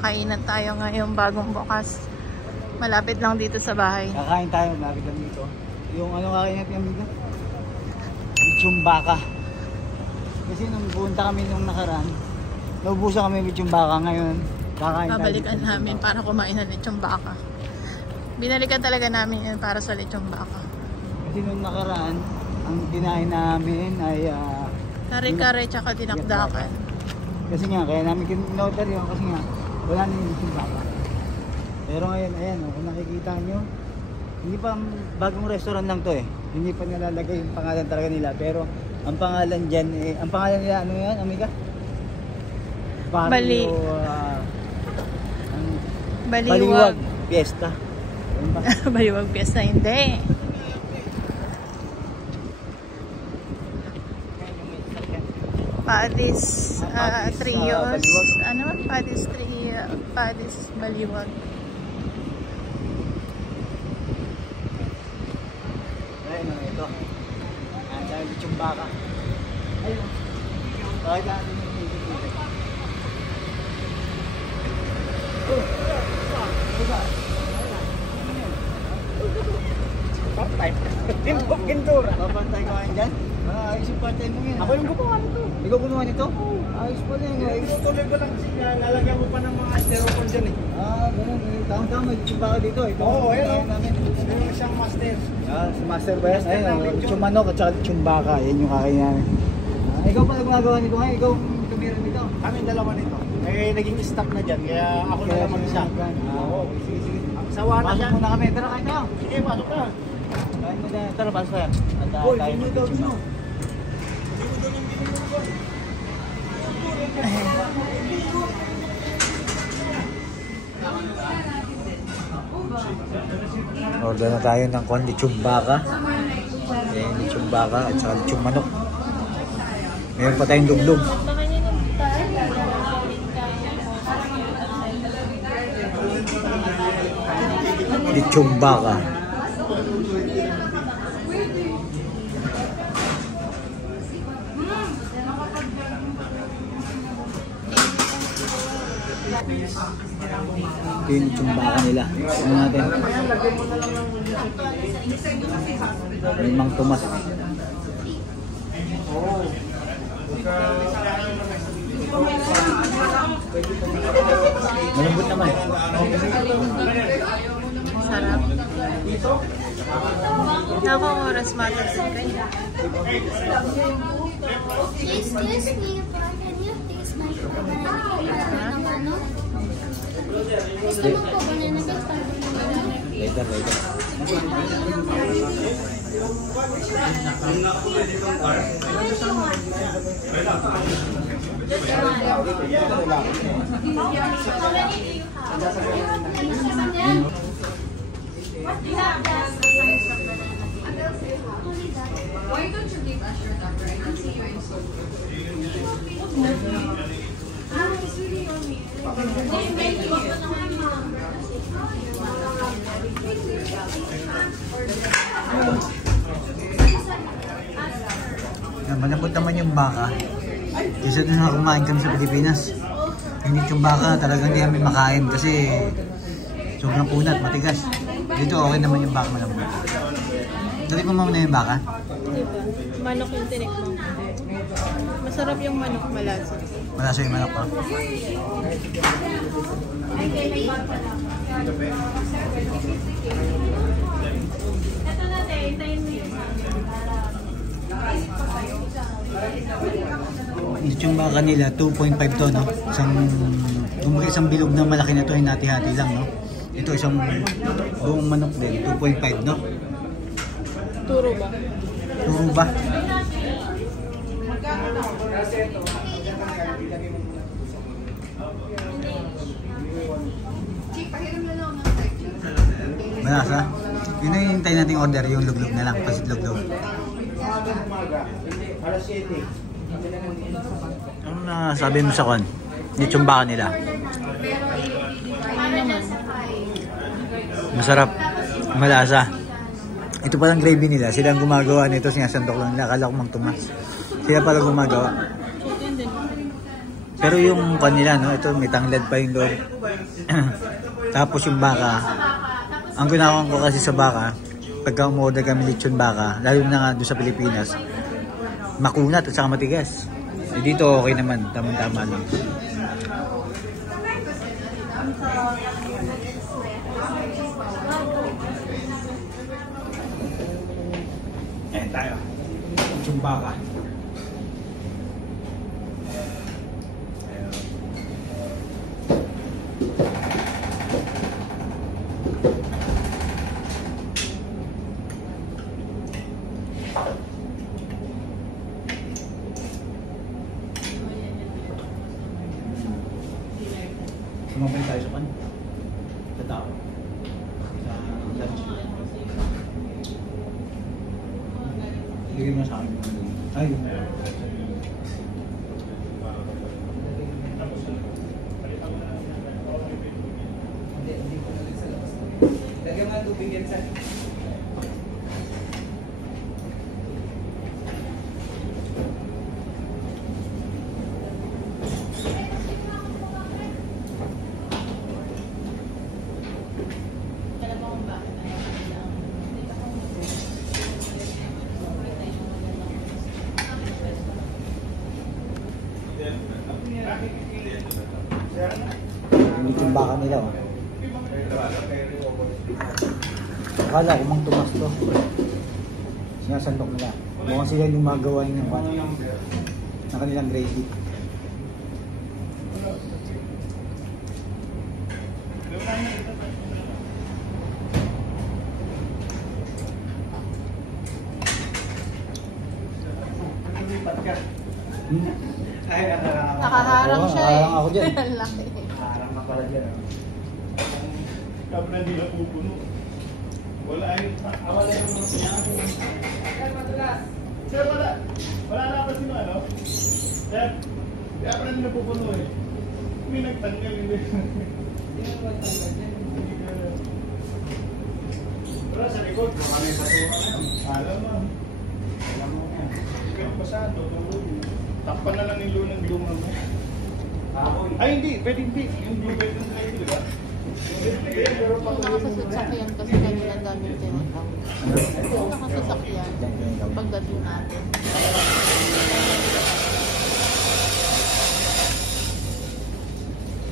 kakainan tayo ngayong bagong bukas. Malapit lang dito sa bahay. Kakain tayo, malapit lang dito. Yung ano kakain natin yung bigo? Lechong baka. Kasi nung punta kami nung nakaraan, naubusan kami ng lechong baka ngayon. Kakain tayo. Babalikan namin para kumain ng lechong baka. Binalikan talaga namin yun para sa lechong baka. Kasi nung nakaraan, ang kinain namin ay kare-kare tsaka dinakdakan. Kasi nga, kaya namin in-order yun kasi nga, wala na yung lechong baka. Pero ngayon, ayan, kung nakikita nyo, hindi pa bagong restaurant lang to eh. Hindi pa nalalagay yung pangalan talaga nila. Pero ang pangalan dyan, ang pangalan nila, ano yan, amiga? Barrio, Baliwag Fiesta. Baliwag Fiesta, hindi. Padis Trios. Ano? Padis Trios. Padis Baliwag. Ayun, ito. Ang dahil lechong baka. Ayun. Bakit natin yung pipipipit? Part-time. Pintura. Papantay ka kain dyan? Ayos yung part-time mo yun. Ako yung gumawa nito. Ikaw gumawa nito? Ayos pala yun. Tuloy ko lang kasi lalagyan mo pa ng mga styrofoam dyan eh. Ganun. Tama-tama. Lechong baka dito. Oo, ayun. Yung isang master. Si master ba yan? Ayun. Lechong manok at saka lechong baka. Yan yung kakain namin. Ikaw pala gumagawa nito ngayon? Ikaw tumira nito? Kami dalawa nito. Eh, naging staff na dyan. Kaya ako na lang mag-isa. Oo. Sige. Sawa na siya. Pasok muna kami. Tara, kain tayo. Sige, pasok na. Kain mo dyan. Tara, pasok tayo. Uy, hindi daw dito. Order na tayo ng lechong baka. Lechong baka at saka lechong manok. Meron pa tayong duglog. Lechong baka. Ito yung lechong baka nila. Ano natin? Limang Tomas. Malambot naman. Sarap. Ako oras matagsin kayo. Excuse me, can you taste my banana? Gusto mo po banana cake? Later. Why don't you give us your number? I can see you in school. It's really yummy. Malambot naman yung baka. Kasi doon na kumain kami sa Pilipinas. Hindi yung baka talagang hindi kami makain kasi sobrang kunat, matigas. Dito okay naman yung baka malambot. Dali ko muna yung baka. Diba? Manok yung tinik mo. Masarap yung manok, malasa. Malasa yung manok ko. Yung baka nila 2.5 to, no? Isang bilog na malaki na to, hinati-hati lang, no? Ito isang buong manok din, 2.5, no? Turo ba? Turo ba? Malasa? Yun na yung hintay nating order, yung luglog na lang, pasit luglog. Ano na sabi mo sa kon? Lechong baka nila? Masarap. Malasa. Ito palang gravy nila. Sila ang gumagawa nito. Sinasandok lang nila. Akala ko Mang Tomas. Sila palang gumagawa. Pero yung kanila, no? Ito may tanglad pa yung loob. Tapos yung baka, ang ginawa ko kasi sa baka, pagka umorder kami lechon baka, lalo na nga doon sa Pilipinas, makunat at saka matigas. Eh, dito okay naman, tamang-tama lang. Ayan tayo. Lechon baka. Sumabay tayo sa kanya. Sa tao. Sa lunch. Bigyan mo sa akin. Ay, yun. Lagyan nga tubig yan sa... Hindi yung baka nila. Oh. Akala ko mang tumas to. Sinasandok nila. Mukhang sila yung magawa ng na kanilang gravy. Ay, Nakaharang siya eh. Nakaharang ako dyan. Ang laki. Parang mapala dyan. Kapag hindi na pupuno. Wala yung awala yung mga sinabi. Sir, wala na pa sino ano? Sir, kaya pa rin napupuno eh. May nagtanggal hindi. Hindi na magtanggal dyan. Pero sa likod, kung ano yung batuhan. Alam mo. Alam mo yan. Hindi ka pasado, tulog. Takpan na lang yung lunang luma mo. Kahoy. Ay hindi, pwede hindi. Yung blue bed ng kayo, di ba? Pero Yung nakasasakyan kasi kanina dami tinatang. Yung nakasasakyan, pagdating natin.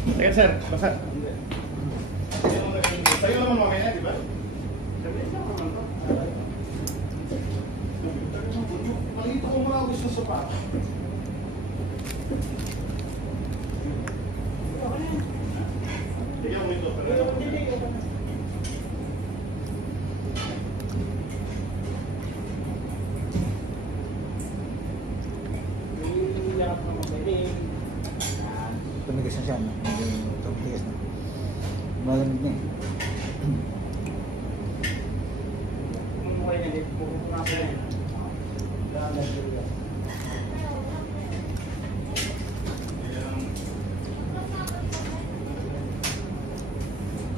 Teka sir, basa. Tayo naman mamaya, di ba? Malito ko mga gusto sa pa. Tignan mo ito. Tumigas na siya. No? Tumigas na. Malamig na eh.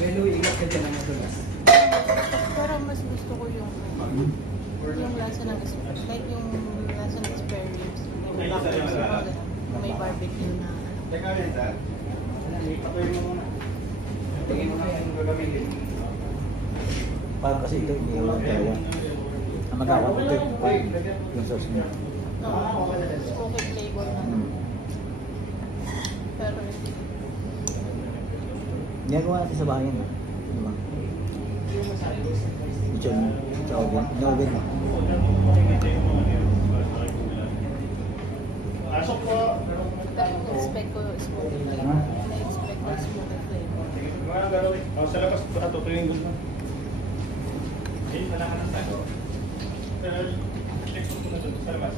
Pero ingat ka dyan ang matulas. Pero mas gusto ko yung lasa ng like yung lasa ng spare ribs. Yung may barbecue na. Teka rin, sir. Patuloy mo muna. Tingin mo na yung gagamitin. Parang kasi ito, hindi ko talaga. Ang magkakawa ito yung sauce niya. Oo, okay flavor na. Pero Ginagawa natin sa bahay yan. Ano ba? Lechon sa oven. In-oven na. Asok po. pero na-expect ko smoky flavor. Ha? Na-expect ko smoky flavor. Mga gagawin. Sa labas, baka ito yung gusto. Eh, wala ka ng tayo. Pero, check ko na doon sa labas.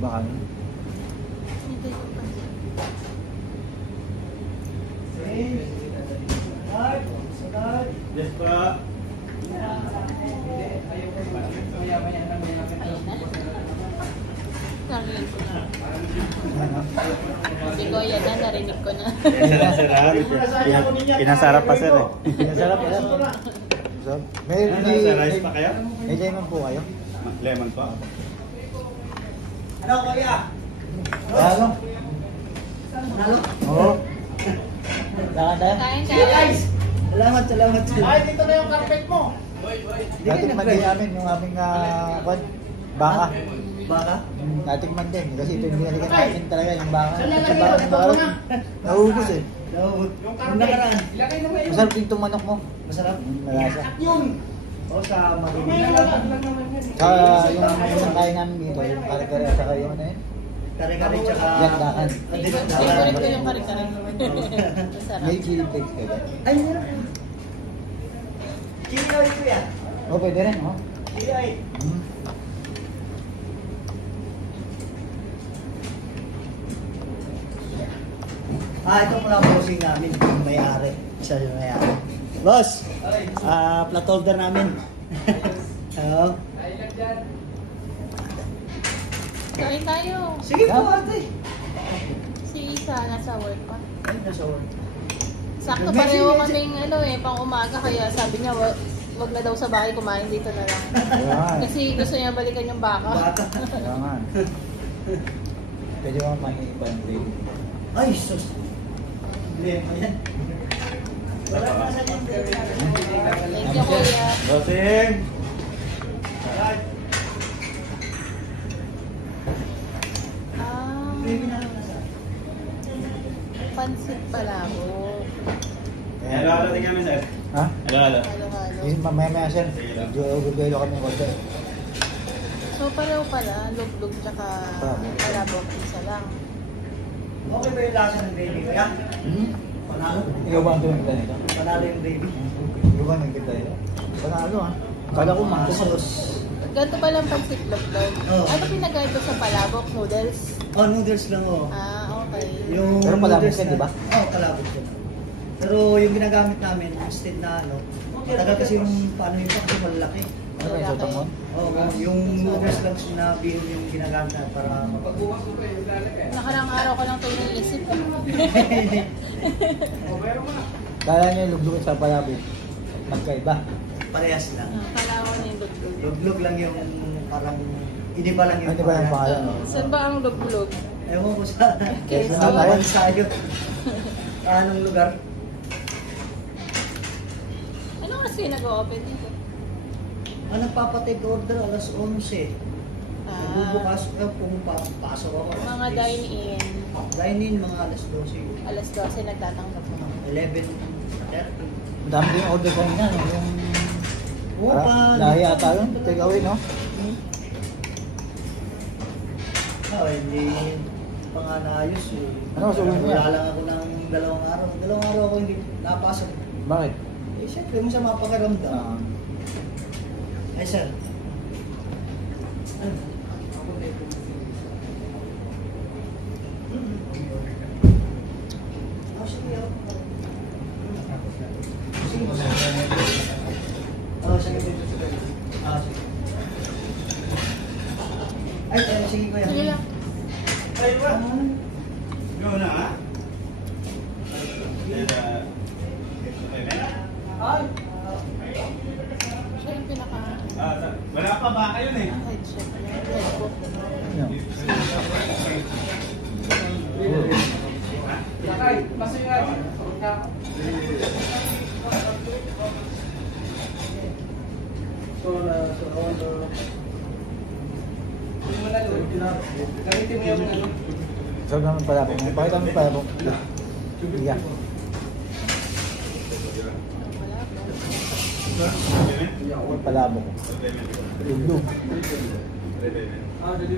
Baka nun. Ito yung pansin. Yes, pa. Sarap narinig ko na. Si Kuya na, narinig ko na. Pinasarap pa sir eh. Pinasarap pa yan. So, may rice pa kayo? May lemon po kayo? Lemon pa. Ano kuya? Ano? Nalo? Oo. Lakad tayo? Kain tayo. Salamat, salamat. Ay, dito na yung carpet mo. Natikman din namin yung aming baka. Baka? Natikman din. Kasi ito yung binalikan namin talaga yung baka. Kasi baka nauubos eh. Nauubos. Yung Yung nakaraan. carpet. Masarap din itong manok mo. Masarap? Malasa. Yun. O sa May Marinela. lalagyan lang naman yan. Yung kain namin dito, yung kare-kare at saka yung ano yun. Kare-kare tsaka... Yakdakan. Favorite ko yung kare-kare. Masarap. May chili flakes ka ba? Ay, meron. Chili oil ko yan. Oo, pwede rin. Oh. Chili oil. Ito pala bossing namin, yung may-ari. Isa yung may-ari. Boss! Plat holder namin. Oo. Kain tayo. Sige po, ate. Si Isa nasa work pa. Ay, nasa work. Sakto pareho kaming pang umaga kaya sabi niya wag na daw sa bahay kumain dito na lang. Ayan. Kasi gusto niya balikan yung baka. Bata. Ayan. Pwede mo mahiba yung baby. Ay, sus. Lema yan. Wala pa sa yung baby. Thank you, Kuya. Bossing! Baby na lang nasa. Pansit pala ako. Hello din kami sir. Ha? Hello. Halo-halo. Yung mamaya-maya sir. Medyo gagawin kami ng konti. So pareho pala, luglug tsaka palabok isa lang. Okay ba yung lasa ng baby ko? Yan. Panalo. Ikaw ba ang tumagda nito? Panalo yung baby. Ikaw ba nagkita nito? Panalo ha? Kala ko mangkos. Sauce. Ganito palang pansit luglug. Oo. Ano pinagay ito sa palabok? Noodles? Oh, noodles lang oh. Okay. Yung Pero palabok noodles yan, na- di ba? Oo, palabok yan. Pero yung ginagamit namin, instead na tagal kasi yung paano yung kasi malaki. Ano ba yung sotong mo? Oo, yung noodles lang na bihon yung ginagamit namin para Nakarang araw ko lang ito iniisip. Kala niyo yung luglugin sa palabok. Magkaiba. parehas lang. Kalawan na yung luglug. Luglug lang yung parang, hindi pa lang yung Hindi pa lang pangalan. Oo. Saan ba ang luglug? Ewan ko sa Quezon sa tayo. bansa yun. Anong lugar? Ano kasi nag-open dito? Nagpapatake order alas 11. Nagbubukas kung pasok ako. Mga dine-in. Dine-in mga alas 12. Alas 12 nagtatanggap mo. 11:30. Ang dami din order ko niya. Yung Oo pa. lahi ata yun. Take away, no? Hindi pa nga naayos eh. Ano, sulit niya? Wala lang ako ng 2 araw. 2 araw ako hindi napasok. Bakit? Eh, syempre, mo sa mapakiramdam. Ay, sir. Ano? Ah, sige, ako. Sige. Sige. Ay, sige ko yan. Sige lang. Ay, ba? Go na ha? Ay! Siya yung pinaka... Wala pa ba kayo eh? head chef. Head cook. Sarap naman pala po. Pakita mo pala po. Iya. Palabok. Luglug.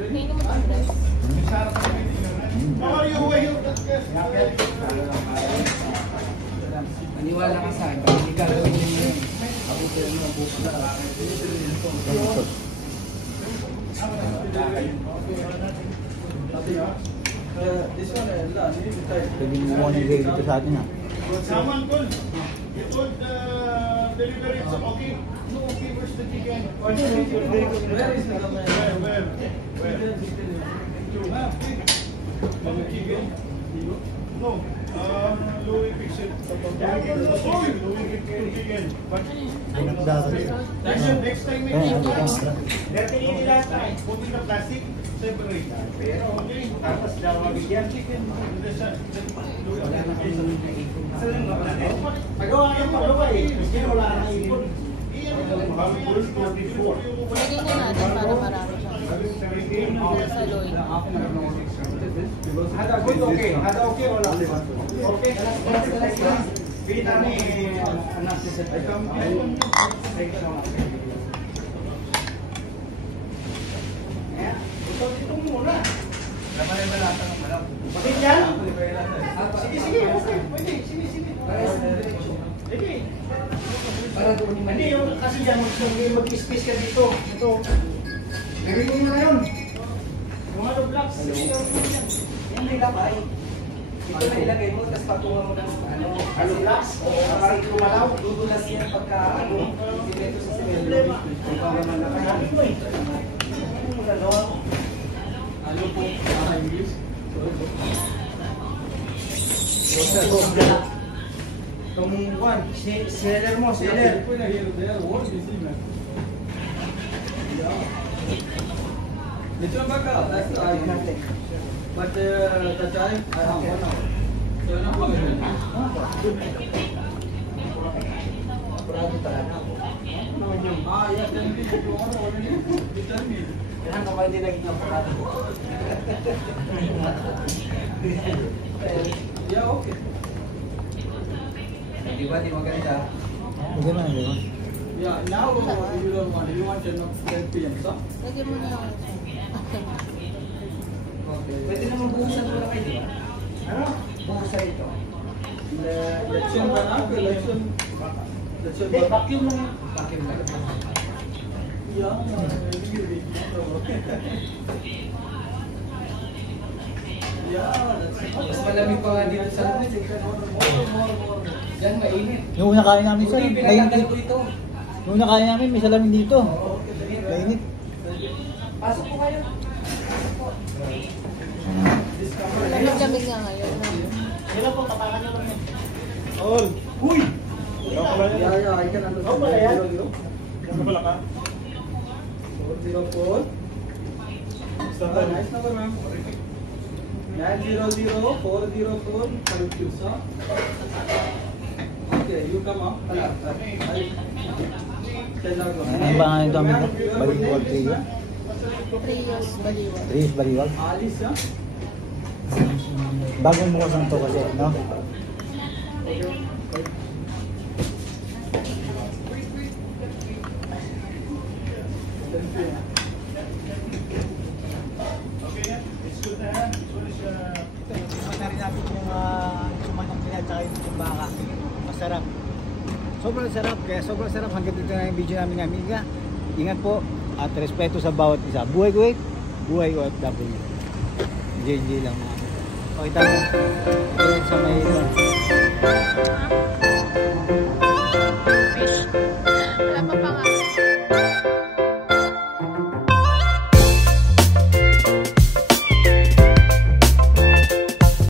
Hindi mo ang dress. How are you? Where you? Maniwala ka sa akin. Hindi ka gawin din yun. Pwede mo muna yung gawin dito sa atin ha. Someone called. You told delivery it's okay. No, okay, where's the chicken? Where is the Where? No. Louis Pixel. Louis Chicken. Dapat. Next time may Ayan, extra. Dirty nila tayo. Puti na plastic. Separate. Pero okay. Tapos daw mabigyan. Magawa ka magawa eh. Kasi wala na ipon. Lagyan na natin para marami siya. Sa Lloyd. Hada good okay. Hada okay wala. Okay. Pili namin anak sa ikaw. Ito muna. Laman na malata ng malaw. Bakit yan? Sige, okay. Pwede, sige. Sige. Para doon ni Mani. Kasi dyan mag-space ka dito. Ito. Gawin mo na yun. Yung ano blocks. Yan may lapay. Ito na ilagay mo, tapos patungan mo ng ano blocks. Para kumalaw. Dudulas yan pagka simento sa simento. Ikaw naman na kaya. Ano po? English? Tumukuan. Seller mo, seller. Which one back up? That's I can take. But the time I have 1 hour. So no problem. Yes, then we should go on already. You tell me. Yan kapag hindi naging aparato. Yeah, okay. Di ba? Di maganda. Huwag na, di ba? Yeah, now you don't want it. You want 10 p.m. So? Lagyan mo na lang. Pwede naman buhusan mo na kayo, di ba? Ano? Buhusan ito. Election ba na? Election. Hindi, vacuum lang. Vacuum lang. Yeah, Mas malamig pa nga dito sa loob. Yan, mainit. Yung una kain namin sa Hindi, pinagandal ko ito. Yung una kain namin, may salamin dito. Oo, Kainit. pasok po kayo. Lamig-lamig nga ngayon. Ilan po, tapakan nyo lang yun. All. Uy! Yeah, I can understand. Ako pala yan? Ano pala ka? 404. Nice number, ma'am. 900-404-52, sir. Okay, you come up. Ano ba nga ito amin ko? Baliwag 3 yan? 3 years baliwan. 3 is baliwag. Alice, sir. Bagong bukas lang ito kasi, no? Okay, yeah. It's good na yan. This one is Ito, natin yung sumanong nila at saka yung baka. Masarap. Sobrang sarap. Kaya sobrang sarap. Hanggang dito na yung video namin ng Amiga. Ingat po at respeto sa bawat isa. Buhay Kuwait, buhay OFW. JJ lang mga. Pakita mo. Sa may